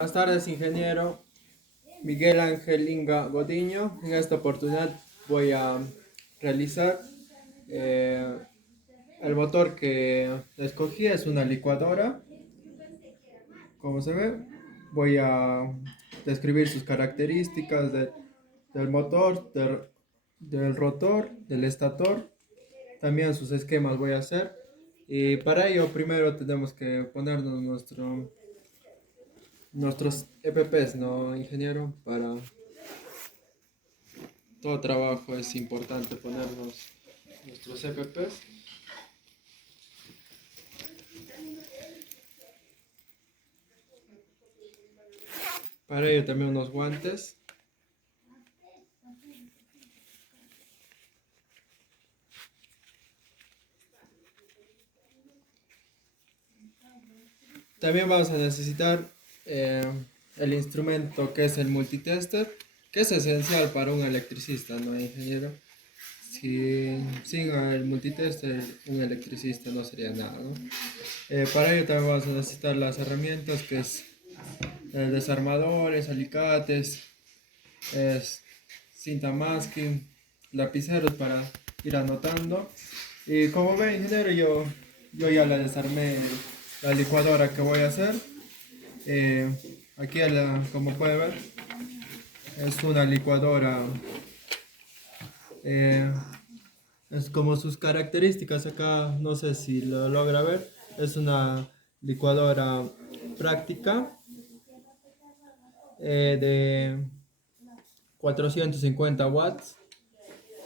Buenas tardes, ingeniero Miguel Ángel Inga Godiño. En esta oportunidad voy a realizar eh, el motor que escogí, es una licuadora. Como se ve, voy a describir sus características del motor, del rotor, del estator. También sus esquemas voy a hacer. Y para ello primero tenemos que ponernos nuestros EPPs, ¿no, ingeniero? Para todo trabajo es importante ponernos nuestros EPPs. Para ello también unos guantes. También vamos a necesitar eh, el instrumento que es el multitester, que es esencial para un electricista, ¿no, ingeniero? Sin el multitester, un electricista no sería nada, ¿no? Para ello también vamos a necesitar las herramientas que es desarmadores, alicates, es cinta masking, lapiceros para ir anotando. Y como ve, ingeniero, yo ya la desarmé la licuadora que voy a hacer. Eh, Aquí, como puede ver, es una licuadora. eh, es como sus características acá, no sé si lo logra ver. Es una licuadora práctica de 450 watts.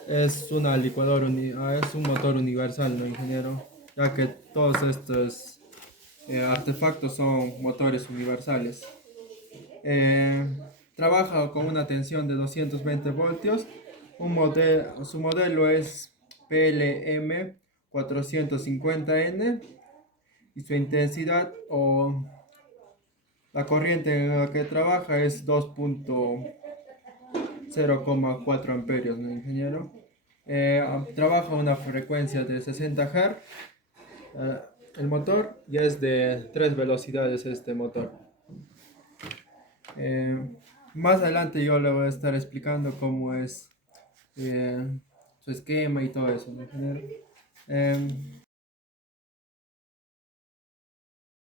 Es una licuadora, es un motor universal, ¿no, ingeniero? Ya que todos estos artefactos son motores universales. Eh, Trabaja con una tensión de 220 voltios. Su modelo es PLM 450N y su intensidad o la corriente en la que trabaja es 2,0,4 amperios, ¿no, ingeniero? Trabaja a una frecuencia de 60 Hz. eh, el motor ya es de 3 velocidades este motor. Eh, Más adelante yo le voy a estar explicando cómo es eh, su esquema y todo eso, ¿no, ingeniero?